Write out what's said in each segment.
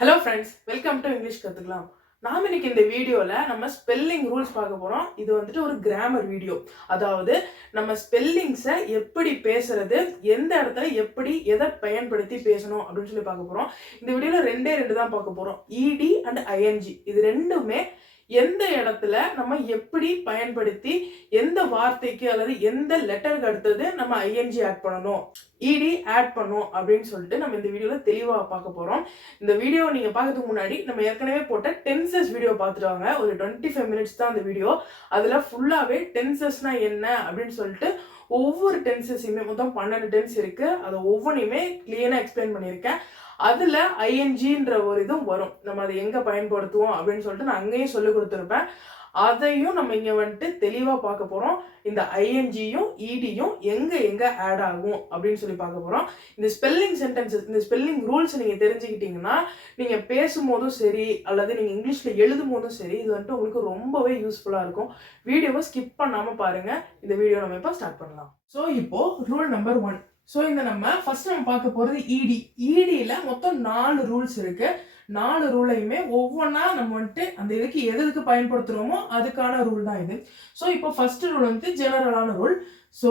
Hello friends, welcome to English கற்றுக்கலாம். நாம் இன்னைக்கு இந்த வீடியோவில் நம்ம ஸ்பெல்லிங் ரூல்ஸ் பார்க்க போகிறோம். இது வந்துட்டு ஒரு கிராமர் வீடியோ. அதாவது நம்ம ஸ்பெல்லிங்ஸை எப்படி பேசுறது, எந்த இடத்துல எப்படி எதை பயன்படுத்தி பேசணும் அப்படின்னு சொல்லி பார்க்க போகிறோம். இந்த வீடியோவில் ரெண்டு தான் பார்க்க போகிறோம். இடி அண்ட் ஐஎன்ஜி இது ரெண்டுமே எந்த இடத்துல நம்ம எப்படி பயன்படுத்தி எந்த வார்த்தைக்கு அல்லது எந்த லெட்டருக்கு அடுத்தது நம்ம ஐஎன்ஜி ஆட் பண்ணணும், இடி ஆட் பண்ணும் அப்படின்னு சொல்லிட்டு நம்ம இந்த வீடியோல தெளிவா பார்க்க போறோம். இந்த வீடியோ நீங்க பார்க்கறதுக்கு முன்னாடி நம்ம ஏற்கனவே போட்ட டென்சஸ் வீடியோ பார்த்துட்டு வாங்க. ஒரு 25 மினிட்ஸ் தான் அந்த வீடியோ. அதுல ஃபுல்லாவே டென்சஸ்னா என்ன அப்படின்னு சொல்லிட்டு ஒவ்வொரு டென்சஸையுமே மொத்தம் 12 டென்ஸ் இருக்கு. அதை ஒவ்வொன்றையுமே கிளியரா எக்ஸ்பிளைன் பண்ணியிருக்கேன். அதுல ஐஎன்ஜின்ற ஒரு இதுவும் வரும். நம்ம அதை எங்க பயன்படுத்துவோம் அப்படின்னு சொல்லிட்டு நான் அங்கேயும் சொல்லி கொடுத்துருப்பேன். அதையும் நம்ம இங்க வந்துட்டு தெளிவா பார்க்க போறோம். இந்த ஐஎன்ஜியும் இடியும் எங்க எங்க ஆட் ஆகும் அப்படின்னு சொல்லி பார்க்க போறோம். இந்த ஸ்பெல்லிங் சென்டென்சஸ், இந்த ஸ்பெல்லிங் ரூல்ஸ் நீங்க தெரிஞ்சுக்கிட்டீங்கன்னா நீங்க பேசும்போதும் சரி அல்லது நீங்க இங்கிலீஷ்ல எழுதும் போதும் சரி இது வந்துட்டு உங்களுக்கு ரொம்பவே யூஸ்ஃபுல்லா இருக்கும். வீடியோவை ஸ்கிப் பண்ணாம பாருங்க. இந்த வீடியோ நம்ம இப்போ ஸ்டார்ட் பண்ணலாம். ஸோ இப்போ ரூல் நம்பர் 1. ஸோ இந்த நம்ம ஃபர்ஸ்ட் நம்ம பார்க்க போகிறது இடி. இடியில் மொத்தம் 4 ரூல்ஸ் இருக்கு. 4 ரூலையுமே ஒவ்வொன்றா நம்ம வந்துட்டு அந்த இதுக்கு எதுக்கு பயன்படுத்துகிறோமோ அதுக்கான ரூல் தான் இது. ஸோ இப்போ ஃபர்ஸ்ட் ரூல் வந்து ஜெனரலான rule. So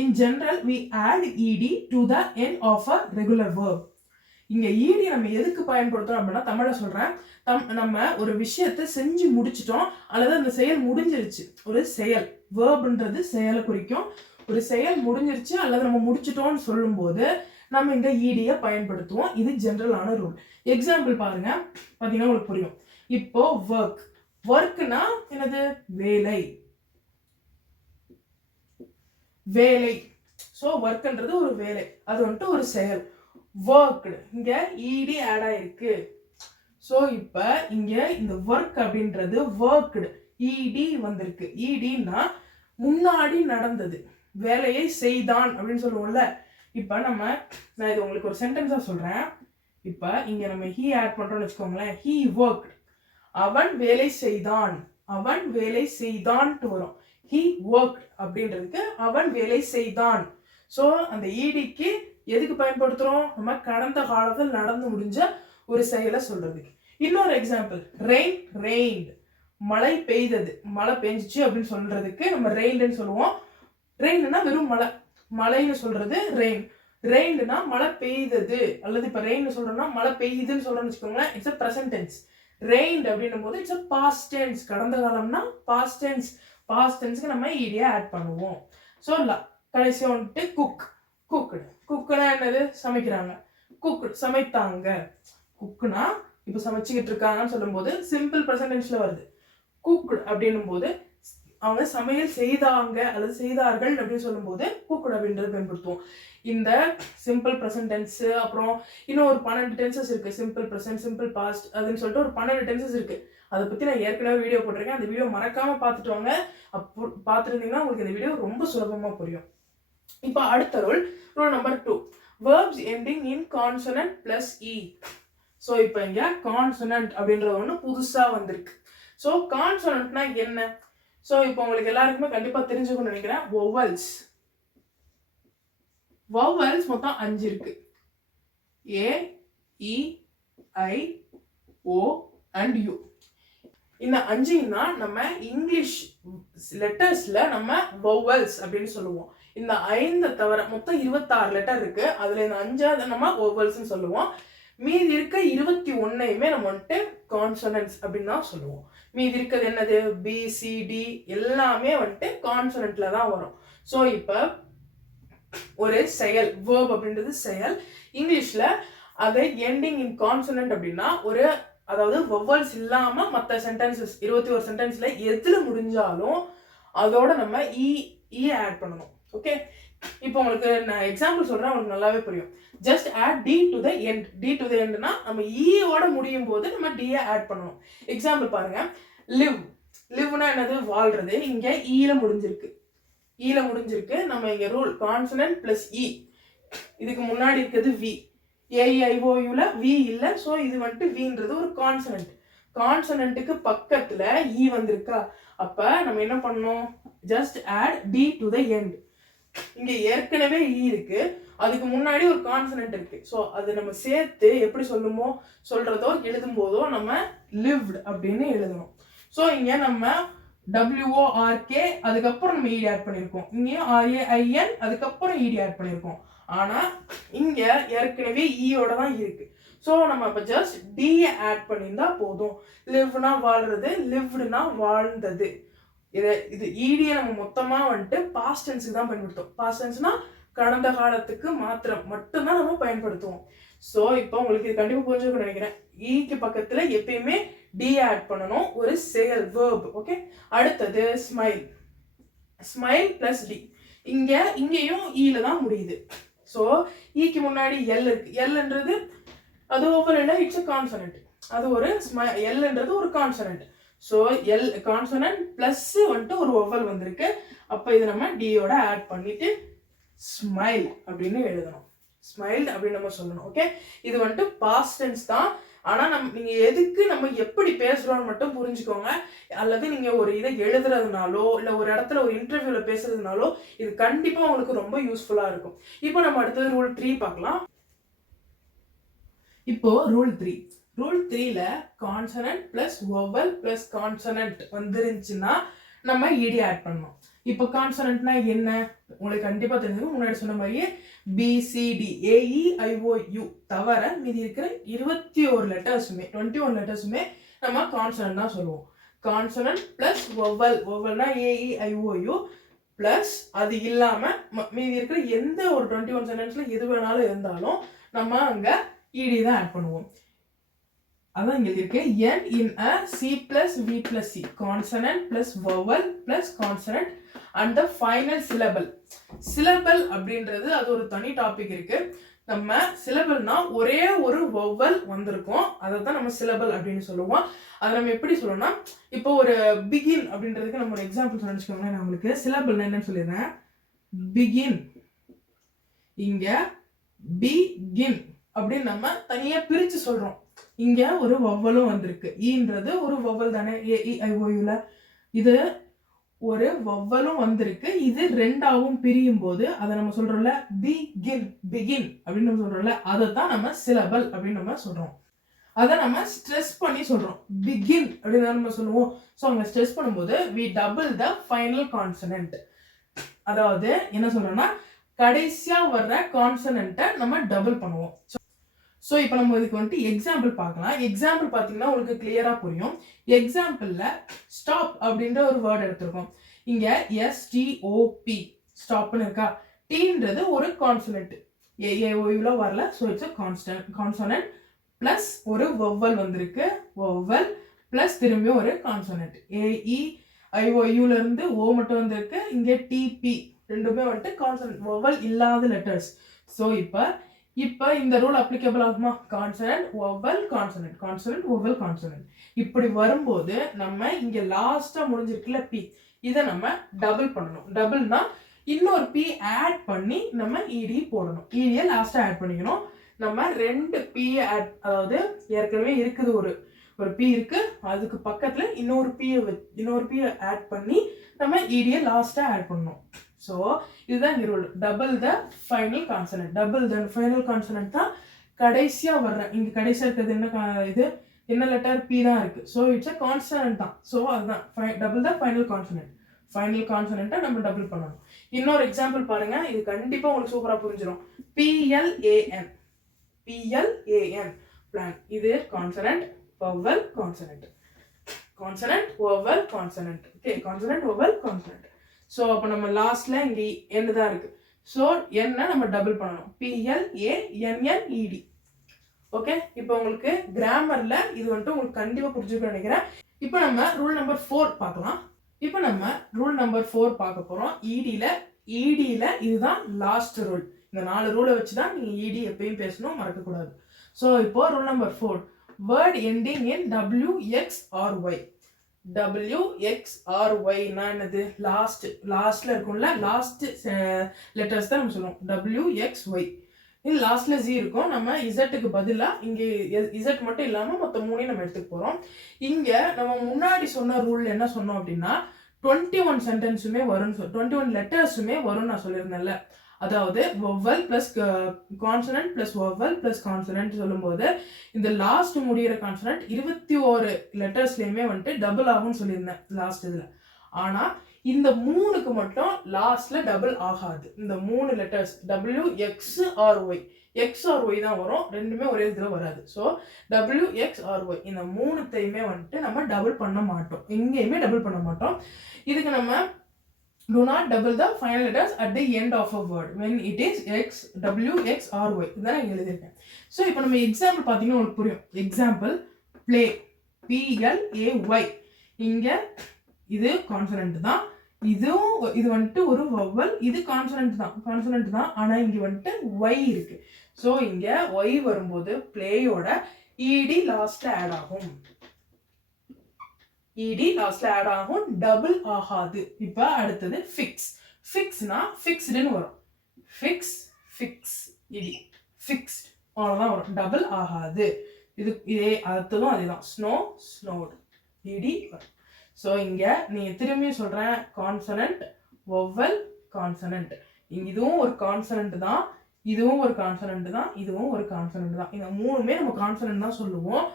in general we add ED to the end of a regular verb. இங்கே இடி நம்ம எதுக்கு பயன்படுத்துகிறோம் அப்படின்னா, தமிழில் சொல்கிறேன், நம்ம ஒரு விஷயத்தை செஞ்சு முடிச்சிட்டோம் அல்லது அந்த செயல் முடிஞ்சிருச்சு. ஒரு செயல், வேர்ப்ன்றது செயலை குறிக்கும். ஒரு செயல் முடிஞ்சிருச்சு அல்லது நம்ம முடிச்சிட்டோம்னு சொல்லும்போது நம்ம இந்த இடியை பயன்படுத்துவோம். இது ஜென்ரலான ரூல். எக்ஸாம்பிள் பாருங்க, பார்த்தீங்கன்னா உங்களுக்கு புரியும். இப்போ ஒர்க், ஒர்க்னா என்னது? வேலை, வேலை. ஸோ ஒர்க்ன்றது ஒரு வேலை, அது வந்துட்டு ஒரு செயல். ஒர்க்டு, இங்க இடி ஆட் ஆயிருக்கு. ஸோ இப்போ இங்க இந்த ஒர்க் அப்படின்றது ஒர்க்டு, இடி வந்திருக்கு. இடின்னா முன்னாடி நடந்தது, வேலையை செய்தான் அப்படின்னு சொல்லுவோம்ல. இப்போ நான் இது உங்களுக்கு ஒரு சென்டென்ஸா சொல்றேன். இப்போ இங்க நம்ம ஹீ ஆட் பண்றோம்னு வச்சுக்கோங்களேன். ஹீ ஒர்க்ட், அவன் வேலை செய்தான், அவன் வேலை செய்தான்ட்டு வரும். ஹீ ஒர்க்ட் அப்படின்றதுக்கு அவன் வேலை செய்தான். ஸோ அந்த இடிக்கு எதுக்கு பயன்படுத்துறோம்? நம்ம கடந்த காலத்தில் நடந்து முடிஞ்ச ஒரு செயலை சொல்றதுக்கு. இன்னொரு எக்ஸாம்பிள், ரெயின் ரெயின்ட், மழை பெய்தது, மழை பெஞ்சிச்சு அப்படின்னு சொல்றதுக்கு நம்ம ரெயின்டுன்னு சொல்லுவோம். ரெயின்னா வெறும் மழை, மழைன்னு சொல்றது ரெயின். ரெயின்னா மழை பெய்தது, அல்லது இப்போ ரெயின் சொல்றோம்னா மழை பெய்யுதுன்னு சொல்றோம்னு வச்சுக்கோங்களேன். It's a present tense. Rained அப்படின்னும் போது இட்ஸ் அ பாஸ்ட் டென்ஸ். கடந்த காலம்னா பாஸ்ட் டென்ஸ். பாஸ்ட் டென்ஸ்க்கு நம்ம இடியா ஆட் பண்ணுவோம். சொல்லலாம். கடைசி வந்துட்டு குக், குக்குடு. குக்குனா என்னது? சமைக்கிறாங்க. குக்குடு, சமைத்தாங்க. குக்குனா இப்போ சமைச்சுக்கிட்டு இருக்காங்கன்னு சொல்லும்போது சிம்பிள் ப்ரெசன்ட் டென்ஸ்ல வருது. குக்குடு அப்படின்னும் போது அவங்க சமையல் செய்தாங்க அல்லது செய்தார்கள் அப்படின்னு சொல்லும்போது குக்குடு அப்படின்றது பயன்படுத்துவோம். இந்த சிம்பிள் ப்ரெசன்ட் டென்ஸ், அப்புறம் இன்னும் ஒரு 12 டென்சஸ் இருக்கு. சிம்பிள் ப்ரெசன்ட், சிம்பிள் பாஸ்ட் அதுன்னு சொல்லிட்டு ஒரு 12 டென்சஸ் இருக்கு. அதை பத்தி நான் ஏற்கனவே வீடியோ போட்டிருக்கேன். அந்த வீடியோ மறக்காம பார்த்துட்டு வாங்க. அப்போ பார்த்துருந்தீங்கன்னா உங்களுக்கு இந்த வீடியோ ரொம்ப சுலபமா புரியும். இப்போ அடுத்த rule, rule number 2, verbs ending in consonant plus e. So இப்போ இங்க கான்சனன்ட் அப்படின்ற ஒன்று புதுசா வந்திருக்கு. ஸோ கான்சனன்ட்னா என்ன? ஸோ இப்போ உங்களுக்கு எல்லாருக்குமே கண்டிப்பா தெரிஞ்சுக்கணும்னு நினைக்கிறேன். வொவல்ஸ், வொவல்ஸ் மொத்தம் 5 இருக்கு. ஏ, இ, ஐ, ஓ அண்ட் யூ. இந்த 5 தான் நம்ம இங்கிலீஷ் லெட்டர்ஸ்ல நம்ம வொவல்ஸ் அப்படின்னு சொல்லுவோம். இந்த 5 தவிர மொத்தம் 26 லெட்டர் இருக்கு. அதுல இந்த 5 நம்ம வொவல்ஸ்னு சொல்லுவோம். மீதி இருக்க 21 நம்ம வந்துட்டு கான்சனன்ட்ஸ் அப்படின்னு தான் சொல்லுவோம். மீதி இருக்கிறது என்னது? பி, சி, டி எல்லாமே வந்துட்டு கான்சனன்ட்ல தான் வரும். ஸோ இப்போ ஒரு செயல், வேர்ப் அப்படின்றது செயல். இங்கிலீஷ்ல அதை எண்டிங் இன் கான்சனன்ட் அப்படின்னா ஒரு, அதாவது வொவல்ஸ் இல்லாம மற்ற சென்டென்சஸ் 21 சென்டென்ஸ்ல எதுல முடிஞ்சாலும் அதோட நம்ம இ ஆட் பண்ணணும். ஓகே, இப்போ உங்களுக்கு நான் எக்ஸாம்பிள் சொல்றேன், உங்களுக்கு நல்லாவே புரியும். Just add D to the end. D to the எண்ட்னா நம்ம ஈயோட முடியும் போது நம்ம டியை ஆட் பண்ணணும். எக்ஸாம்பிள் பாருங்க, லிவ், லிவ்னா என்னது? வாழ்றது. இங்க ஈல முடிஞ்சிருக்கு, ஈல முடிஞ்சிருக்கு. நம்ம இங்க ரூல் கான்சனன்ட் பிளஸ் இ. இதுக்கு முன்னாடி இருக்கிறது வி, ஏஐஓயூல வி இல்லை. ஸோ இது வந்துட்டு வின்றது ஒரு கான்சனன்ட். கான்சனன்ட்டுக்கு பக்கத்துல இ வந்திருக்கா? அப்ப நம்ம என்ன பண்ணணும்? Just add D to the end. இங்க ஏற்கனவே ஈ இருக்கு, அதுக்கு முன்னாடி ஒரு கான்சனன்ட் இருக்கு. ஸோ அது நம்ம சேர்த்து எப்படி சொல்றதோ எழுதும் போதோ நம்ம லிவ்ட் அப்படின்னு எழுதணும். ஸோ இங்க நம்ம WORK அதுக்கப்புறம் நம்ம ED ஆட் பண்ணியிருக்கோம். இங்கேயும் RAIN அதுக்கப்புறம் ED ஆட் பண்ணியிருக்கோம். ஆனா இங்க ஏற்கனவே ஈயோட தான் இருக்கு. ஸோ நம்ம இப்போ ஜஸ்ட் டியை ஆட் பண்ணியிருந்தா போதும். லிவ்னா வாழ்றது, லிவ்டுனா வாழ்ந்தது. இது ஈடியை நம்ம மொத்தமா வந்துட்டு பாஸ்ட் டென்ஸுக்கு தான் பயன்படுத்துவோம். பாஸ்ட் டென்ஸ்னா கடந்த காலத்துக்கு மட்டும்தான் நம்ம பயன்படுத்துவோம். ஸோ இப்போ உங்களுக்கு இது கண்டிப்பாக புரிஞ்சுக்கணும்னு நினைக்கிறேன். ஈக்கு பக்கத்துல எப்பயுமே டி ஆட் பண்ணணும், ஒரு செயல் வேர்ப். ஓகே, அடுத்தது ஸ்மைல். Smile plus T. இங்கேயும் ஈல தான் முடியுது. ஸோ ஈக்கு முன்னாடி எல் இருக்கு. எல்ன்றது அது ஓவல் இல்லை, இட்ஸ் அ கான்சனன்ட். அது ஒரு எல்ன்றது ஒரு consonant. So L consonant plus வந்துட்டு ஒரு ஒவல் வந்திருக்கு. அப்போ இதை நம்ம டியோட ஆட் பண்ணிட்டு ஸ்மைல் அப்படின்னு எழுதணும். ஸ்மைல் அப்படின்னு நம்ம சொல்லணும். ஓகே, இது வந்துட்டு பாஸ்ட் டென்ஸ் தான். ஆனா நீங்க எதுக்கு நம்ம எப்படி பேசுறோம்னு மட்டும் புரிஞ்சுக்கோங்க. அல்லது நீங்க ஒரு இதை எழுதுறதுனாலோ இல்ல ஒரு இடத்துல ஒரு இன்டர்வியூல பேசுறதுனாலோ இது கண்டிப்பா உங்களுக்கு ரொம்ப யூஸ்ஃபுல்லா இருக்கும். இப்போ நம்ம அடுத்தது ரூல் 3 பார்க்கலாம். இப்போ ரூல் 3. ரூல் 3ல consonant plus vowel plus consonant வந்துருந்துச்சுன்னா நம்ம இடி ஆட் பண்ணணும். இப்போ கான்சனன்ட்னா என்ன உங்களுக்கு கண்டிப்பா தெரிஞ்சுக்கும். முன்னாடி சொன்ன மாதிரியே BCD AEIOU தவிர மீதி இருக்கிற 21 லெட்டர்ஸுமே நம்ம கான்சனன்ட் தான் சொல்லுவோம். கான்சனன்ட் பிளஸ் வவல், வவல்னா AEIOU பிளஸ் அது இல்லாம மீதி இருக்கிற எந்த ஒரு 21 சென்டென்ஸ்ல எது வேணாலும் இருந்தாலும் நம்ம அங்க இடி தான் ஆட் பண்ணுவோம். அதான் இங்க இருக்கு N in a C plus V plus C, consonant plus vowel plus consonant and the final syllable. syllable அப்படின்றது அது ஒரு தனி டாபிக் இருக்கு. நம்ம syllableனா ஒரே ஒரு vowel வந்திருக்கும், அதை தான் நம்ம syllable அப்படின்னு சொல்லுவோம். அதை நம்ம எப்படி சொல்லணும்னா, இப்போ ஒரு begin அப்படின்றதுக்கு நம்ம ஒரு எக்ஸாம்பிள் சொல்லிச்சுக்கோங்களேன். நான் உங்களுக்கு syllable என்னன்னு சொல்லிடுறேன். begin, இங்க begin அப்படின்னு நம்ம தனியா பிரிச்சு சொல்றோம். இங்க ஒரு வவ்வலும் வந்திருக்கு. ஈன்றது ஒரு வவ்வல் தானே AEIOUல. இது ஒரு வவ்வலும் வந்திருக்கு. இது ரெண்டாவும் பிரியும் போது அதை நம்ம சொல்றோம்ல பிகின் அப்படின்னு நம்ம சொல்றோம்ல, அதை தான் நம்ம சிலபல் அப்படின்னு நம்ம சொல்றோம். அதை நம்ம ஸ்ட்ரெஸ் பண்ணி சொல்றோம். பிகின் அப்படின்னு நம்ம சொல்லுவோம். ஸோ அவங்க ஸ்ட்ரெஸ் பண்ணும்போது we double the final consonant. அதாவது என்ன சொல்றோம்னா கடைசியா வர்ற கான்சனன்ட்டை நம்ம டபுள் பண்ணுவோம். ஸோ இப்போ நம்ம இதுக்கு வந்துட்டு எக்ஸாம்பிள் பார்க்கலாம். எக்ஸாம்பிள் பார்த்தீங்கன்னா உங்களுக்கு கிளியரா புரியும். எக்ஸாம்பிள்ல ஸ்டாப் அப்படின்ற ஒரு வேர்ட் எடுத்திருக்கோம். இங்க STOP ஸ்டாப்னு இருக்கா. டீன்றது ஒரு கான்சனன்ட், AEIOUல வரல. So it's a consonant plus ஒரு வவ்வல் வந்திருக்கு. வவ்வல் பிளஸ் திரும்பியும் ஒரு கான்சனன்ட். AEIOUல இருந்து O மட்டும் வந்திருக்கு. இங்க TP ரெண்டுமே வந்துட்டு கான்சனன்ட், வவ்வல் இல்லாத லெட்டர்ஸ். ஸோ இப்போ இந்த ரூல் அப்ளிகபிள் ஆகுமா? Consonant vowel consonant, consonant vowel consonant. இப்படி வரும்போது நம்ம இங்க லாஸ்டா முடிஞ்சிருக்குல்ல பி, இதை நம்ம டபுள் பண்ணணும். டபுள்னா இன்னொரு பி ஆட் பண்ணி நம்ம இடி போடணும். இடியை லாஸ்டா ஆட் பண்ணிக்கணும். நம்ம ரெண்டு பி ஆட், அதாவது ஏற்கனவே இருக்குது ஒரு பி இருக்கு, அதுக்கு பக்கத்துல இன்னொரு பி ஆட் பண்ணி நம்ம இடியை லாஸ்டா ஆட் பண்ணணும். ஸோ இதுதான் rule. Double the final consonant. Double the final consonant தான் கடைசியா வர்ற. இங்க கடைசியா இருக்கிறது என்ன லெட்டர் பி தான் இருக்கு. ஸோ இட்ஸ் அ கான்சனன்ட் தான். ஸோ அதுதான் double the final consonant. Final கான்சனன்ட்டை நம்ம டபுள் பண்ணணும். இன்னொரு எக்ஸாம்பிள் பாருங்க, இது கண்டிப்பா உங்களுக்கு சூப்பரா புரிஞ்சிடும். PLAN plan. இது consonant vowel consonant, consonant vowel consonant. Okay, consonant vowel consonant. So அப்போ நம்ம லாஸ்ட்ல இங்க என்ன தான் இருக்கு. ஸோ என்ன நம்ம டபுள் பண்ணணும். PLANNED. ஓகே, இப்போ உங்களுக்கு கிராமர்ல இது வந்துட்டு உங்களுக்கு கண்டிப்பா புரிஞ்சுக்கணும்னு நினைக்கிறேன். இப்போ நம்ம ரூல் நம்பர் 4 பார்க்கலாம். இப்போ நம்ம ரூல் நம்பர் 4 பார்க்க போறோம். EDல இதுதான் லாஸ்ட் ரூல். இந்த 4 ரூலை வச்சுதான் நீங்க ED எப்பயும் பேசணும், மறக்கக்கூடாது. ஸோ இப்போ rule number 4, word ending in WX or Y. WXRY என்னது? லாஸ்ட்ல இருக்கும்ல, லாஸ்ட் லெட்டர்ஸ் தான் நம்ம சொல்லுவோம். WXY. இது லாஸ்ட்ல Z இருக்கும். நம்ம இசட்டுக்கு பதிலா இங்க இசட் மட்டும் இல்லாம மொத்தம் 3 நம்ம எடுத்துக்க போறோம். இங்க நம்ம முன்னாடி சொன்ன ரூல் என்ன சொன்னோம் அப்படின்னா, 21 சென்டென்ஸுமே வரும், 21 லெட்டர்ஸுமே வரும் நான் சொல்லியிருந்தேன்ல. அதாவது vowel plus consonant plus vowel plus consonant சொல்லும்போது இந்த லாஸ்ட் முடிகிற கான்சனன்ட் 21 லெட்டர்ஸ்லையுமே வந்துட்டு டபுள் ஆகும்னு சொல்லியிருந்தேன் லாஸ்ட் இதில். ஆனால் இந்த 3க்கு மட்டும் லாஸ்ட்ல டபுள் ஆகாது. இந்த 3 லெட்டர்ஸ் WXRY, XRY தான் வரும், ரெண்டுமே ஒரே இதில் வராது. ஸோ WXRY இந்த 3த்தையுமே வந்துட்டு நம்ம டபுள் பண்ண மாட்டோம், எங்கேயுமே டபுள் பண்ண மாட்டோம். இதுக்கு நம்ம do not double the final letters at the end of a word when it is WXRY இதான் நான் எழுதியிருக்கேன். ஸோ இப்போ நம்ம எக்ஸாம்பிள் பார்த்தீங்கன்னா உங்களுக்கு புரியும். Example play, PLAY. இங்கே இது கான்சனன்ட் தான், இது வந்துட்டு ஒரு வவல், இது கான்சனன்ட் தான், ஆனால் இங்கே வந்துட்டு Y இருக்கு. ஸோ இங்கே Y வரும்போது பிளேயோட ED லாஸ்ட்ல ஆட் ஆகும், ED லாஸ்ட்ல ஆட் ஆகும், டபுள் ஆகாது. இப்போ அடுத்தது ஃபிக்ஸ். ஃபிக்ஸ்னா ஃபிக்ஸ்டுன்னு வரும், ஃபிக்ஸ் ED ஃபிக்ஸ்ட் அவ்வளோதான் வரும், டபுள் ஆகாது. இதே அடுத்ததும் அதேதான், ஸ்னோட் ED வரும். ஸோ இங்கே நீங்கள் திரும்பி சொல்கிறேன், கான்சனன்ட் வொவல் கான்சனன்ட், இதுவும் ஒரு கான்சனன்ட் தான், இதுவும் ஒரு கான்சனன்ட் தான், இதுவும் ஒரு கான்சனன்ட் தான். இந்த 3மே நம்ம கான்சனன்ட் தான் சொல்லுவோம்.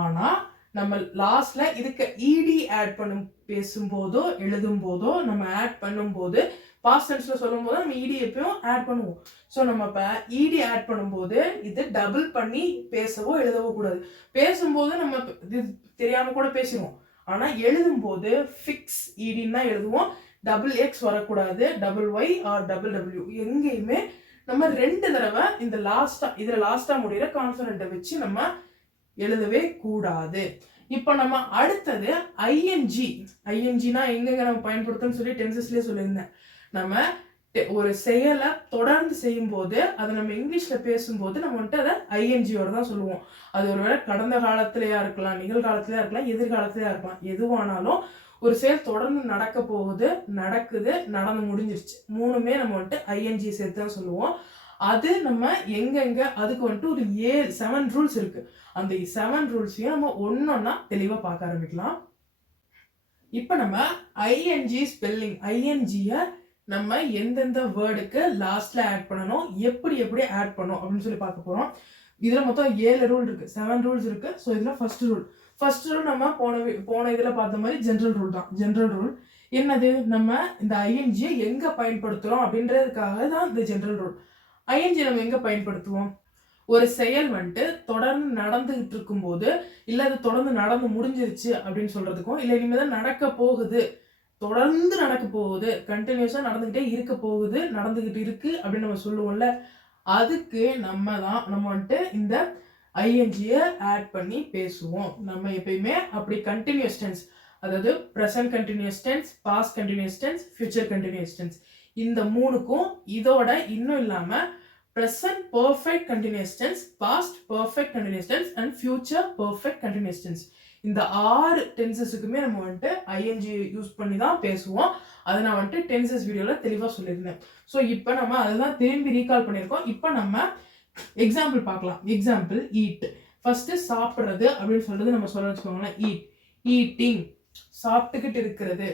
ஆனால் நம்ம லாஸ்ட்ல இதுக்கு இடி ஆட் பண்ணும் பேசும்போதோ எழுதும் போதோ நம்ம ஆட் பண்ணும்போது பாஸ்ட் டென்ஸ்ல சொல்லும் போது நம்ம இடி எப்பயும் ஆட் பண்ணுவோம். ஸோ நம்ம இப்போ இடி ஆட் பண்ணும்போது இது டபுள் பண்ணி பேசவோ எழுதவோ கூடாது. பேசும்போது நம்ம இது தெரியாம கூட பேசுவோம், ஆனா எழுதும் போது ஃபிக்ஸ் இடின்னு தான் எழுதுவோம். WX வரக்கூடாது, WY ஆர் WW எங்கேயுமே நம்ம 2 தடவை இந்த இதுல லாஸ்டா முடிகிற கான்சனன்ட்டை வச்சு நம்ம எழுதவே கூடாது. இப்போ நம்ம அடுத்தது ஐஎன்ஜினா எங்கெங்க நம்ம பயன்படுத்தணும்னு சொல்லி டென்சஸ்லேயே சொல்லியிருந்தேன். நம்ம ஒரு செயலை தொடர்ந்து செய்யும் போது அதை நம்ம இங்கிலீஷ்ல பேசும்போது நம்ம வந்துட்டு அதை ஐஎன்ஜியோட தான் சொல்லுவோம். அது ஒருவேளை கடந்த காலத்திலேயா இருக்கலாம், நிகழ்காலத்திலேயா இருக்கலாம், எதிர்காலத்திலேயா இருக்கலாம், எதுவானாலும் ஒரு செயல் தொடர்ந்து நடக்க போகுது, நடக்குது, நடந்து முடிஞ்சிருச்சு, 3மே நம்ம வந்துட்டு ஐஎன்ஜி சேர்த்து தான் சொல்லுவோம். அது நம்ம எங்கெங்க அதுக்கு வந்துட்டு ஒரு 7 ரூல்ஸ் இருக்கு. அந்த 7 ரூல்ஸையும் நம்ம ஒன்னொன்னா தெளிவா பார்க்க ஆரம்பிக்கலாம். இப்ப நம்ம ஐஎன்ஜி ஸ்பெல்லிங், ஐஎன்ஜிய நம்ம எந்தெந்த வேர்டுக்கு லாஸ்ட்ல ஆட் பண்ணணும், எப்படி ஆட் பண்ணணும் அப்படின்னு சொல்லி பார்க்க போறோம். இதுல மொத்தம் 7 ரூல் இருக்கு, 7 ரூல்ஸ் இருக்கு. ஸோ இதுல ஃபர்ஸ்ட் ரூல் நம்ம போன இதுல பார்த்த மாதிரி ஜென்ரல் ரூல் தான். ஜென்ரல் ரூல் என்னது, நம்ம இந்த ஐஎன்ஜியை எங்க பயன்படுத்துறோம் அப்படின்றதுக்காக தான் இந்த ஜென்ரல் ரூல். ஐஎன்ஜி நம்ம எங்க பயன்படுத்துவோம், ஒரு செயல் வந்துட்டு தொடர்ந்து நடந்துகிட்டு இருக்கும் போது, இல்ல அது தொடர்ந்து நடந்து முடிஞ்சிருச்சு அப்படின்னு சொல்றதுக்கும், இல்ல இனிமேதான் நடக்க போகுது, தொடர்ந்து நடக்க போகுது, கண்டினியூஸா நடந்துகிட்டே இருக்க போகுது, நடந்துகிட்டு இருக்கு அப்படின்னு நம்ம சொல்லுவோம்ல, அதுக்கு நம்ம வந்துட்டு இந்த ஐஎன்ஜியை ஆட் பண்ணி பேசுவோம். நம்ம எப்பயுமே அப்படி கண்டினியூஸ் டென்ஸ், அதாவது present continuous tense, past continuous tense, future continuous tense, இந்த 3க்கும் இதோட இன்னும் இல்லாம present perfect continuous tense, past perfect continuous tense and future perfect continuous tense, இந்த 6 டென்சஸுக்குமே நம்ம வந்துட்டு ஐஎன்ஜி யூஸ் பண்ணி தான் பேசுவோம். அதை நான் வந்துட்டு டென்சஸ் வீடியோவில் தெளிவாக சொல்லியிருந்தேன். ஸோ இப்போ நம்ம அதுதான் திரும்பி ரீகால் பண்ணியிருக்கோம். இப்போ நம்ம எக்ஸாம்பிள் பார்க்கலாம். எக்ஸாம்பிள் ஈட், ஃபர்ஸ்ட் சாப்பிட்றது அப்படின்னு சொல்றது நம்ம சொல்ல வச்சுக்கோங்களேன். ஈட்டிங் சாப்பிட்டுக்கிட்டு இருக்கிறது,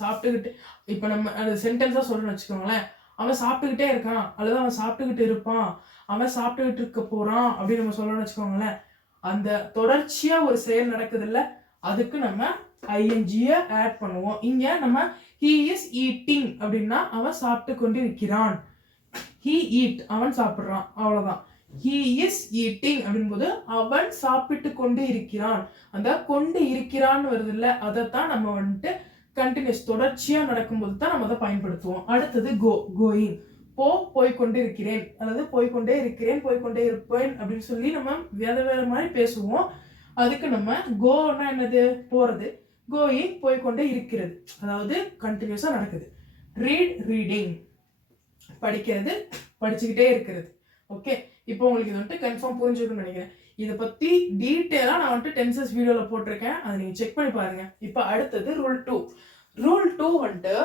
சாப்பிட்டுக்கிட்டு. இப்போ நம்ம அது சென்டென்ஸாக சொல்றோம்னு வச்சுக்கோங்களேன், அவன் சாப்பிட்டுக்கிட்டே இருக்கான் அல்லது அவன் சாப்பிட்டுக்கிட்டு இருப்பான், அவன் சாப்பிட்டுக்கிட்டு இருக்க போறான் அப்படின்னு நம்ம சொல்லணும்னு வச்சுக்கோங்களேன். அந்த தொடர்ச்சியா ஒரு செயல் நடக்குது இல்ல, அதுக்கு நம்ம ஐஎன்ஜிய ஆட் பண்ணுவோம். இங்க நம்ம he is eating அப்படின்னா அவன் சாப்பிட்டு கொண்டு இருக்கிறான், he eat அவன் சாப்பிடுறான், அவ்வளவுதான். he is eating அப்படின் போது அவன் சாப்பிட்டு கொண்டு இருக்கிறான், அந்த கொண்டு இருக்கிறான்னு வருது இல்ல, அதைத்தான் நம்ம வந்துட்டு கண்டினியூஸ் தொடர்ச்சியா நடக்கும்போது தான் நம்ம அதை பயன்படுத்துவோம். அடுத்தது கோயிங், போய்கொண்டே இருக்கிறேன் அல்லது போய்கொண்டே இருப்பேன் அப்படின்னு சொல்லி நம்ம வேற மாதிரி பேசுவோம். அதுக்கு நம்ம கோன்னா என்னது, போறது, கோயிங் போய்கொண்டே இருக்கிறது, அதாவது கண்டினியூஸா நடக்குது. ரீடிங் படிக்கிறது, படிச்சுக்கிட்டே இருக்கிறது. ஓகே, இப்போ உங்களுக்கு இது வந்துட்டு கன்ஃபார்ம் புரிஞ்சுக்கணும்னு நினைக்கிறேன். இதை பத்தி டீட்டெயிலா நான் வந்துட்டு டென்சஸ் வீடியோல போட்டிருக்கேன், அதை நீங்க செக் பண்ணி பாருங்க. இப்போ அடுத்தது ரூல் 2. ரூல் 2 வந்துட்டு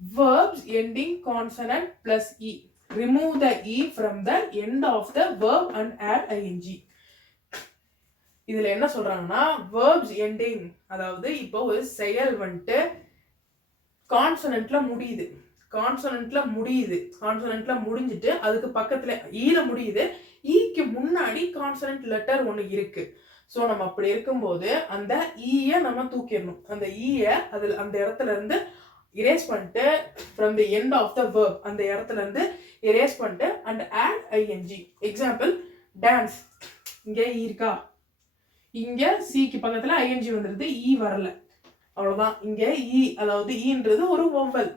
verbs ending consonant plus e, remove the e from the end of the verb and add ing. இதுல என்ன சொல்றாங்கன்னா verbs ending, அதாவது இப்போ ஒரு செயல் வந்துட்டு கான்சனன்ட்ல முடியுது, கான்சனன்ட்ல முடிஞ்சிட்டு அதுக்கு பக்கத்துல ஈல முடியுது, ஈக்கு முன்னாடி கான்சனன்ட் லெட்டர் ஒன்று இருக்கு. ஸோ நம்ம அப்படி இருக்கும்போது அந்த ஈய நம்ம தூக்கிடணும். அந்த ஈய அதில் அந்த இடத்துல இருந்து erase பண்ணிட்டு from the end of the verb அந்த இடத்துல இருந்து erase பண்ணிட்டு and add ing. Example dance, இங்க ஈ இருக்கா, இங்க சிக்கு பக்கத்துல ஐஎன்ஜி வந்துருது, ஈ வரல, அவ்வளவுதான். இங்க ஈ, அதாவது ஈன்றது ஒரு வவல்,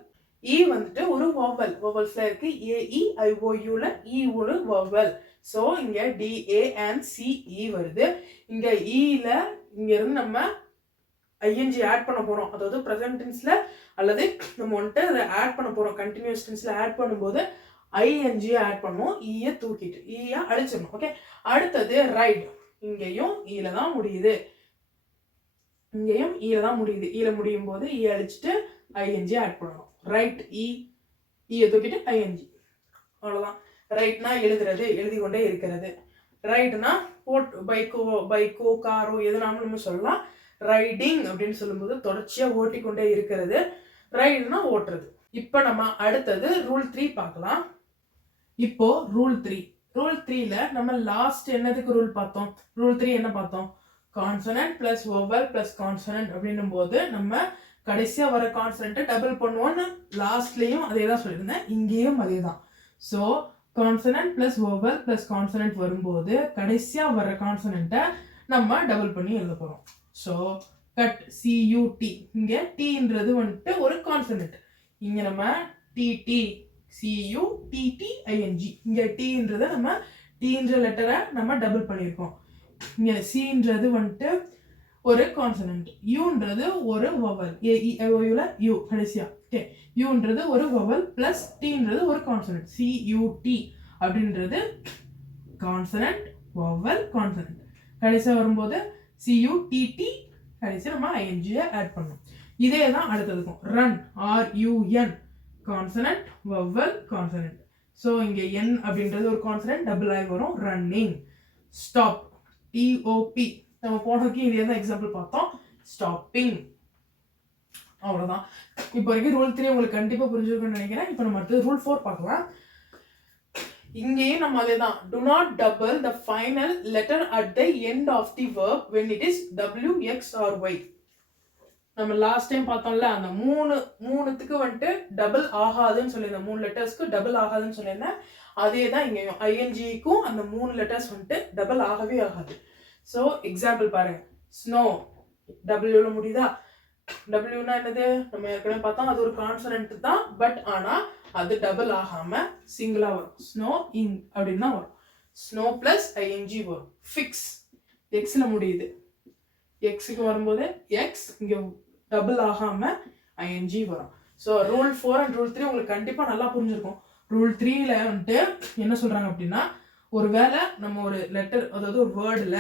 ஈ வந்துட்டு ஒரு வவல், வவல்ஸ்ல இருக்கு AEIOUல ஈ ஒரு வவல். ஸோ இங்க DANCE வருது. இங்க ஈல இங்க இருந்து நம்ம ஐஎன்ஜி ஆட் பண்ண போறோம், அதாவது ப்ரெசன்ட் டென்ஸ்ல அல்லது நம்ம வந்துட்டு அதை ஆட் பண்ண போறோம், கண்டினியூஸ் டென்ஸ்ல ஆட் பண்ணும்போது ஐஎன்ஜி ஆட் பண்ணுவோம், ஈய தூக்கிட்டு ஈய அழிச்சிடணும். ஓகே, அடுத்தது ரைட், இங்கேயும் ஈல தான் முடியுது, இங்கேயும் ஈல தான் முடியுது, ஈல முடியும் போது ஈ அழிச்சிட்டு ஐஎன்ஜி ஆட் பண்ணணும். ரைட் ஈய தூக்கிட்டு ஐஎன்ஜி, அவ்வளவுதான். ரைட்னா எழுதுறது, எழுதி கொண்டே இருக்கிறது. ரைட்னா பைக்கோ காரோ எதுனாலும் நம்ம சொல்லலாம். ரைடிங் அப்படின்னு சொல்லும்போது தொடர்ச்சியா ஓட்டிக்கொண்டே இருக்கிறது. ரைடுனா ஓட்டுறது. இப்போ நம்ம அடுத்தது ரூல் 3 பார்க்கலாம். இப்போ ரூல் 3ல நம்ம லாஸ்ட் என்னதுக்கு ரூல் பார்த்தோம்? ரூல் 3 என்ன பார்த்தோம்? Consonant plus vowel plus consonant அப்படின்னும் போது நம்ம கடைசியா வர கான்சனன்ட்டை டபுள் பண்ணுவோம்னு லாஸ்ட்லயும் அதே தான் சொல்லியிருந்தேன், இங்கேயும் அதே தான். So consonant plus vowel plus consonant வரும்போது கடைசியா வர கான்சனன்ட்டை நம்ம டபுள் பண்ணி எழுத போறோம். ஸோ கட் CUT, இங்க டீன்றது வந்துட்டு ஒரு கான்சனன்ட், இங்க நம்ம TT CUTTING, இங்க டீன்றத நம்ம டீன்ற லெட்டரை நம்ம டபுள் பண்ணியிருக்கோம். இங்க சின்றது வந்துட்டு ஒரு கான்சனன்ட், யூன்றது ஒரு வவல், AEIOUல யூ கடைசியா. ஓகே, யூன்றது ஒரு வவல் பிளஸ் டீன்றது ஒரு கான்சனன்ட், CUT அப்படின்றது கான்சனன்ட் வவல் கான்சனன்ட், கடைசியா வரும்போது CUTT, கடைசியா நம்ம ஐஎன்ஜியை ஆட் பண்ணணும். இதே தான் அடுத்ததுக்கும். Run RUN consonant vowel consonant. So இங்கே என் அப்படின்றது ஒரு கான்சனன்ட், டபுள் ஆகி வரும், ரன்னிங். ஸ்டாப் TOP, நம்ம போனதுக்கு இதே தான் எக்ஸாம்பிள் பார்த்தோம், ஸ்டாப்பிங். அவ்வளோதான். இப்போ வரைக்கும் ரூல் 3 உங்களுக்கு கண்டிப்பாக புரிஞ்சிருக்குன்னு நினைக்கிறேன். இப்போ நம்ம அடுத்தது ரூல் 4 பார்க்கலாம். இங்கேயும் நம்ம அதே தான், do not double the final letter at the end of the verb when it is W, X or Y. நம்ம லாஸ்ட் டைம் பார்த்தோம்ல, அந்த மூணுத்துக்கு வந்துட்டு டபுள் ஆகாதுன்னு சொல்லியிருந்தேன், 3 லெட்டர்ஸ்க்கு டபுள் ஆகாதுன்னு சொல்லியிருந்தேன். அதே தான் இங்கேயும் ஐஎன்ஜிக்கும் அந்த 3 லெட்டர்ஸ் வந்துட்டு டபுள் ஆகவே ஆகாது. ஸோ எக்ஸாம்பிள் பாருங்க, ஸ்னோ டபிள்யூல முடியுதா? டபிள்யூனா என்னது? நம்ம ஏற்கனவே பார்த்தோம், அது ஒரு கான்சனன்ட் தான், பட் ஆனா அது டபுள் ஆகாம சிங்கிளா வரும், ஸ்னோ இன் அப்படின்னு தான் வரும். ஸ்னோ பிளஸ் ஐஎன்ஜி வரும். ஃபிக்ஸ் எக்ஸ்ல முடியுது, எக்ஸுக்கு வரும்போது எக்ஸ் இங்க டபுள் ஆகாம ஐஎன்ஜி வரும். ஸோ ரூல் 4 அண்ட் ரூல் 3 உங்களுக்கு கண்டிப்பா நல்லா புரிஞ்சிருக்கும். ரூல் 3ல வந்துட்டு என்ன சொல்றாங்க அப்படின்னா, ஒருவேளை நம்ம ஒரு லெட்டர், அதாவது ஒரு வேர்டுல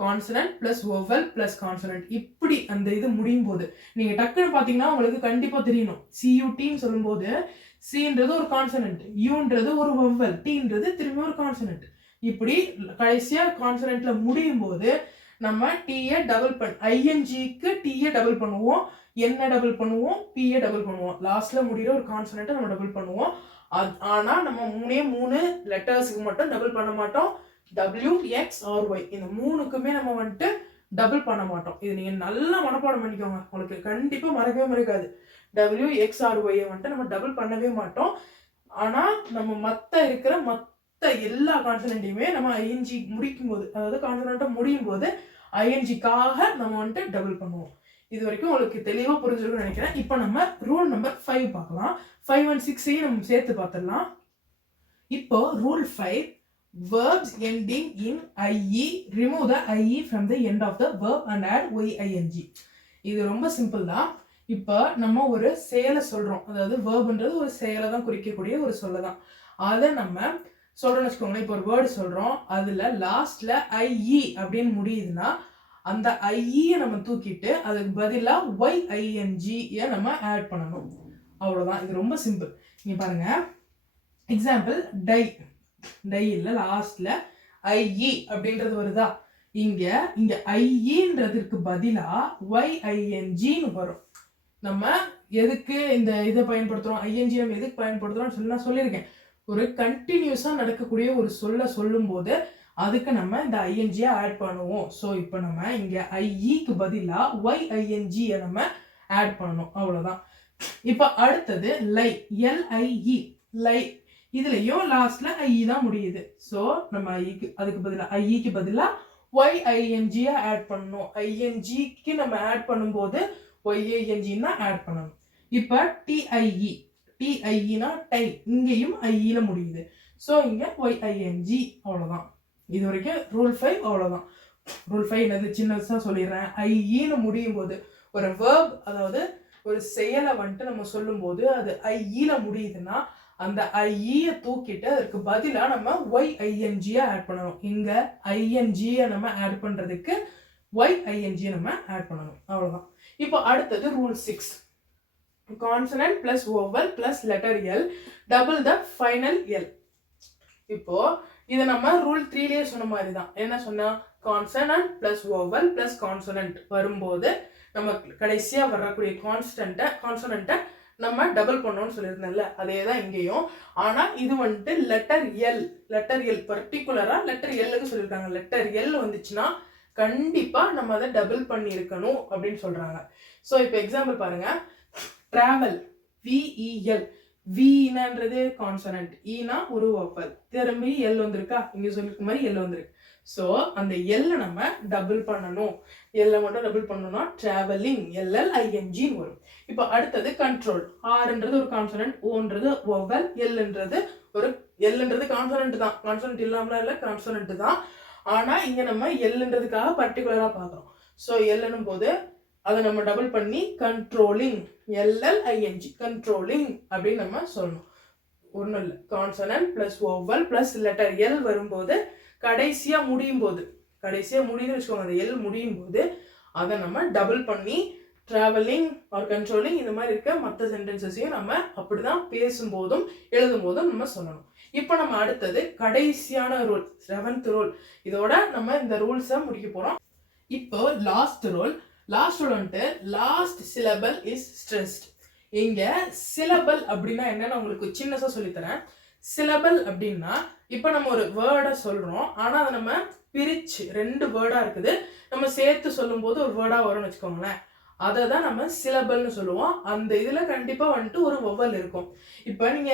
consonant plus vowel plus consonant இப்படி அந்த இது முடியும் போது நீங்க டக்குன்னு பாத்தீங்கன்னா உங்களுக்கு கண்டிப்பா தெரியணும், CUTன்னு சொல்லும்போது சின்றது ஒரு கான்சனன்ட், யூன்றது ஒரு வவல், டீன்றது திரும்பி ஒரு கான்சனன்ட். இப்படி கடைசியா கான்சனன்ட்ல முடியும் போது நம்ம டீயை டபுள் ஐஎன்ஜிக்கு டீயை டபுள் பண்ணுவோம், என்ன டபுள் பண்ணுவோம், பிஏ டபுள் பண்ணுவோம், லாஸ்ட்ல முடிகிற ஒரு கான்சனன்ட்டை நம்ம டபுள் பண்ணுவோம். ஆனா நம்ம 3 லெட்டர்ஸுக்கு மட்டும் டபுள் பண்ண மாட்டோம், W, X or Y இந்த 3க்குமே நம்ம வந்துட்டு டபுள் பண்ண மாட்டோம். இது நீங்க நல்லா மனப்பாடம் பண்ணிக்கோங்க, உங்களுக்கு கண்டிப்பா மறக்கவே மறக்காது. W, X or Y வந்துட்டு நம்ம டபுள் பண்ணவே மாட்டோம். ஆனா நம்ம மற்ற எல்லா கான்சனன்ட்டையுமே நம்ம ஐஎன்ஜி முடிக்கும் போது, அதாவது கான்சனன்ட்டை முடியும் போது ஐஎன்ஜிக்காக நம்ம வந்துட்டு டபுள் பண்ணுவோம். இது வரைக்கும் உங்களுக்கு தெளிவா புரிஞ்சிருக்கும்னு நினைக்கிறேன். இப்போ நம்ம ரூல் நம்பர் 5 பார்க்கலாம். 5 and 6 நம்ம சேர்த்து பார்த்துடலாம். இப்போ rule 5, verbs ending in IE, remove the IE from the end of the verb and add YING. இது ரொம்ப சிம்பிள் தான். இப்போ நம்ம ஒரு செயலை சொல்றோம், அதாவது வேர்ப்ன்றது ஒரு செயலை தான் குறிக்கக்கூடிய ஒரு சொல்ல தான். அதை நம்ம சொல்றோம்னு வச்சுக்கோங்களேன். இப்போ ஒரு வேர்டு சொல்றோம், அதுல லாஸ்ட்ல IE அப்படின்னு முடியுதுன்னா அந்த ஐயை நம்ம தூக்கிட்டு அதுக்கு பதிலாக YING நம்ம ஆட் பண்ணணும், அவ்வளோதான். இது ரொம்ப சிம்பிள். நீங்க பாருங்க, எக்ஸாம்பிள் டை இல்ல லாஸ்ட்ல IE அப்படின்றது வருதா, இங்க ஐன்றதுக்கு பதிலா YINGன்னு வரும். நம்ம எதுக்கு இந்த இதை பயன்படுத்துறோம், ஐஎன்ஜி நம்ம எதுக்கு பயன்படுத்துறோம்னு சொல்லி நான் சொல்லியிருக்கேன். ஒரு கண்டினியூஸா நடக்கக்கூடிய ஒரு சொல்லும் போது அதுக்கு நம்ம இந்த ஐஎன்ஜியை ஆட் பண்ணுவோம். ஸோ இப்போ நம்ம இங்க ஐஇக்கு பதிலா ஒய்ஐஎன்ஜியை நம்ம ஆட் பண்ணணும், அவ்வளவுதான். இப்போ அடுத்தது லை, எல்ஐஇ, லை. இதுலயும் லாஸ்ட்ல ஐ தான் முடியுது. ஸோ நம்ம அதுக்கு பதிலா ஐஇக்கு பதிலா ஒய்ஐஎன்ஜியை ஆட் பண்ணணும். ஐஎன்ஜிக்கு நம்ம ஆட் பண்ணும்போது ஒய்ஐஎன்ஜின்னா ஆட் பண்ணணும். இப்போ டிஐஇ, டிஐஇனா டைம், இங்கேயும் ஐஇல முடியுது. ஸோ இங்க ஒய்ஐஎன்ஜி, அவ்வளோதான். இது வரைக்கும் ரூல் 5 அவ்வளோதான். ரூல் 5 என்னது சின்னதாக சொல்லிடுறேன். ஐஇன்னு முடியும் போது ஒரு வேர்ப், அதாவது ஒரு செயலை வந்துட்டு நம்ம சொல்லும்போது அது ஐஇல முடியுதுன்னா அந்த ஐஇயை தூக்கிட்டு அதற்கு பதிலாக நம்ம ஒய்ஐஎன்ஜியை ஆட் பண்ணணும். இங்க ஐஎன்ஜியை நம்ம ஆட் பண்றதுக்கு ஒய்ஐஎன்ஜியை நம்ம ஆட் பண்ணணும், அவ்வளோதான். இப்போ அடுத்தது rule 6, consonant plus oval plus letter L double the final L. இப்போ இதை நம்ம ரூல் 3லயே சொன்ன மாதிரி தான். என்ன சொன்னா, consonant plus oval plus consonant வரும்போது நம்ம கடைசியா வரக்கூடிய கான்சனன்ட்டை நம்ம டபுள் பண்ணோம்னு சொல்லியிருந்தேன்ல, அதே தான் இங்கேயும். ஆனா இது வந்துட்டு லெட்டர் எல் பர்டிகுலரா லெட்டர் எல்லுக்கு சொல்லியிருக்காங்க. லெட்டர் எல் வந்துச்சுன்னா கண்டிப்பா நம்ம அதை டபுள் பண்ணி இருக்கணும் அப்படின்னு சொல்றாங்க. ஸோ இப்போ எக்ஸாம்பிள் பாருங்க, டிராவல், விஇஎல், வீணன்றது கான்சனன்ட், ஈனா ஒரு ஓவல், திரும்பி எல் வந்திருக்கா, இங்க சொல்லிருக்க மாதிரி எல் வந்திருக்கு. ஸோ அந்த எல்ல நம்ம டபுள் பண்ணணும். எல்ல மட்டும் டபுள் பண்ணணும்னா டிராவலிங், எல்எல்ஐஎன்ஜின்னு வரும். இப்போ அடுத்தது கண்ட்ரோல். ஆர்ன்றது ஒரு கான்சனன்ட், ஓன்றது ஓவல், எல்ன்றது கான்சனன்ட் தான், கான்சனன்ட் இல்லாமல இல்லை, கான்சனன்ட் தான். ஆனா இங்க நம்ம எல்ன்றதுக்காக பர்டிகுலரா பார்க்குறோம். ஸோ எல்னும் போது அதை நம்ம டபுள் பண்ணி கண்ட்ரோலிங், எல்எல்ஐஎன்ஜி, கண்ட்ரோலிங் அப்படின்னு நம்ம சொல்லணும். ஒன்றும் இல்லை, consonant plus oval plus letter L வரும்போது கடைசியா முடியுதுன்னு வச்சுக்கோங்க, அந்த எல் முடியும் போது அதை நம்ம டபுள் பண்ணி டிராவலிங் ஆர் கண்ட்ரோலிங் இந்த மாதிரி இருக்க மற்ற சென்டென்சஸையும் நம்ம அப்படிதான் பேசும்போதும் எழுதும் போதும் நம்ம சொல்லணும். இப்போ நம்ம அடுத்தது கடைசியான ரூல், 7th ரூல். இதோட நம்ம இந்த ரூல்ஸை முடிக்க போறோம். இப்போ லாஸ்ட் ரூல் வந்துட்டு லாஸ்ட் சிலபல் இஸ் ஸ்ட்ரெஸ்ட். இங்க சிலபல் அப்படின்னா என்னன்னு உங்களுக்கு சின்னசா சொல்லித்தரேன். சிலபல் அப்படின்னா இப்போ நம்ம ஒரு வேர்டை சொல்றோம், ஆனா அதை நம்ம பிரிச்சு 2 வேர்டா இருக்குது, நம்ம சேர்த்து சொல்லும் போது ஒரு வேர்டா வரும்னு வச்சுக்கோங்களேன். அதை தான் நம்ம சிலபல்னு சொல்லுவோம். அந்த இதுல கண்டிப்பா வந்துட்டு ஒரு வவல் இருக்கும். இப்போ நீங்க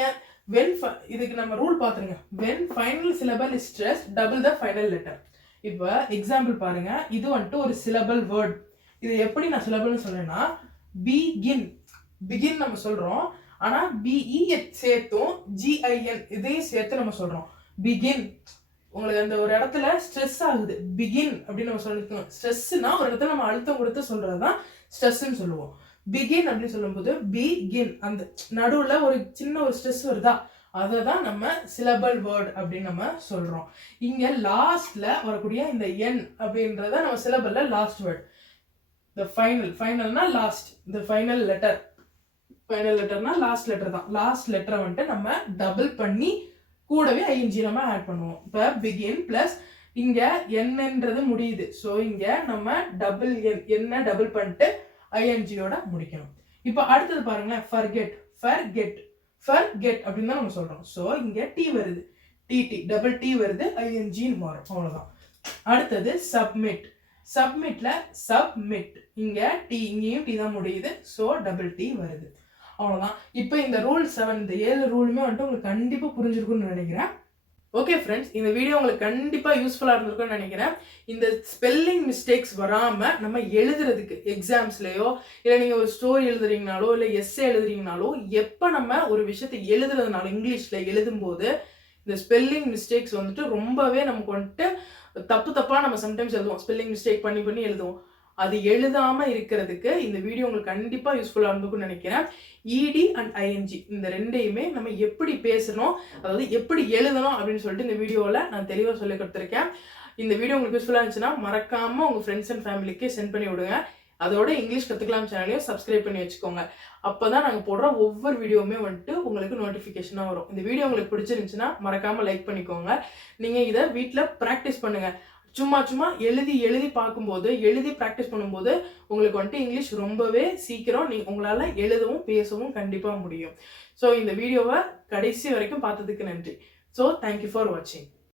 இதுக்கு நம்ம ரூல் பாத்துருங்க. when final syllable is stressed double the final letter. இப்போ எக்ஸாம்பிள் பாருங்க, இது வந்துட்டு ஒரு சிலபல் வேர்ட். இது எப்படி நான் சிலபல்னு சொல்றேன்னா, பிகின் நம்ம சொல்றோம், ஆனா பிஇ சேர்த்தும் ஜிஐஎன் இதையும் சேர்த்து நம்ம சொல்றோம் பிகின். உங்களுக்கு அந்த ஒரு இடத்துல ஸ்ட்ரெஸ் ஆகுது, பிகின் அப்படின்னு நம்ம சொல்லிக்கணும். ஸ்ட்ரெஸ்னா ஒரு இடத்துல நம்ம அழுத்தம் கொடுத்து சொல்றதுதான் ஸ்ட்ரெஸ்ன்னு சொல்லுவோம். பிகின் அப்படின்னு சொல்லும்போது பிகின், அந்த நடுவுல ஒரு சின்ன ஒரு ஸ்ட்ரெஸ் வருதா, அதை தான் நம்ம சிலபல் வேர்ட் அப்படின்னு நம்ம சொல்றோம். இங்க லாஸ்ட்ல வரக்கூடிய இந்த என் அப்படின்றத நம்ம சிலபல்ல லாஸ்ட் வேர்ட். the ஃபைனல்னா லாஸ்ட், the ஃபைனல் லெட்டர்னா லாஸ்ட் லெட்டர் தான். லாஸ்ட் லெட்டரை வந்துட்டு நம்ம டபுள் பண்ணி கூடவே ஐஎன்ஜி நம்ம ஆட் பண்ணுவோம். இப்போ பிகின் பிளஸ் இங்க என்னன்றது முடியுது. ஸோ இங்க நம்ம டபுள் என்ன டபுள் பண்ணிட்டு ஐஎன்ஜியோட முடிக்கணும். இப்போ அடுத்தது பாருங்களேன், ஃபர்கெட் அப்படின்னு தான் நம்ம சொல்றோம். ஸோ இங்க டி வருது, டபுள் டி வருது, ஐஎன்ஜின்னு மாறும், அவ்வளவுதான். அடுத்தது சப்மிட்ல சப்மிட், இங்க டி, இங்கேயும் டி தான் முடியுது. ஸோ டபுள் டி வருது, அவ்வளவுதான். இப்போ இந்த ரூல் 7, இந்த 7 ரூலுமே வந்துட்டு உங்களுக்கு கண்டிப்பா புரிஞ்சிருக்கும்னு நினைக்கிறேன். ஓகே ஃப்ரெண்ட்ஸ், இந்த வீடியோ உங்களுக்கு கண்டிப்பா யூஸ்ஃபுல்லா இருந்திருக்கும்னு நினைக்கிறேன். இந்த ஸ்பெல்லிங் மிஸ்டேக்ஸ் வராம நம்ம எழுதுறதுக்கு எக்ஸாம்ஸ்லயோ இல்லை நீங்க ஒரு ஸ்டோரி எழுதுறீங்கனாலோ இல்லை எஸ்ஸே எழுதுறீங்கனாலோ, எப்ப நம்ம ஒரு விஷயத்தை எழுதுறதுனால இங்கிலீஷ்ல எழுதும்போது இந்த ஸ்பெல்லிங் மிஸ்டேக்ஸ் வந்துட்டு ரொம்பவே நமக்கு வந்துட்டு தப்பா நம்ம சம்டைம்ஸ் எழுதுவோம், ஸ்பெல்லிங் மிஸ்டேக் பண்ணி எழுதுவோம். அது எழுதாம இருக்கிறதுக்கு இந்த வீடியோ உங்களுக்கு கண்டிப்பா யூஸ்ஃபுல்லா இருந்திருக்கும்னு நினைக்கிறேன். இடி அண்ட் ஐஎன்ஜி இந்த ரெண்டையுமே நம்ம எப்படி பேசணும், அதாவது எப்படி எழுதணும் அப்படின்னு சொல்லிட்டு இந்த வீடியோவில் நான் தெளிவாக சொல்லி கொடுத்துருக்கேன். இந்த வீடியோ உங்களுக்கு யூஸ்ஃபுல்லாக இருந்துச்சுன்னா மறக்காம உங்க ஃப்ரெண்ட்ஸ் அண்ட் ஃபேமிலிக்கு சென்ட் பண்ணி விடுங்க. அதோட இங்கிலீஷ் கற்றுக்கலாம் சேனலையும் சப்ஸ்கிரைப் பண்ணி வச்சுக்கோங்க. அப்போதான் நாங்கள் போடுற ஒவ்வொரு வீடியோவுமே வந்துட்டு உங்களுக்கு நோட்டிஃபிகேஷனாக வரும். இந்த வீடியோ உங்களுக்கு பிடிச்சிருந்துச்சுன்னா மறக்காம லைக் பண்ணிக்கோங்க. நீங்கள் இதை வீட்டில் ப்ராக்டிஸ் பண்ணுங்க. சும்மா சும்மா எழுதி பார்க்கும்போது, எழுதி ப்ராக்டிஸ் பண்ணும்போது உங்களுக்கு வந்துட்டு இங்கிலீஷ் ரொம்பவே சீக்கிரம் உங்களால் எழுதவும் பேசவும் கண்டிப்பாக முடியும். ஸோ இந்த வீடியோவை கடைசி வரைக்கும் பார்த்ததுக்கு நன்றி. ஸோ தேங்க்யூ ஃபார் வாட்சிங்.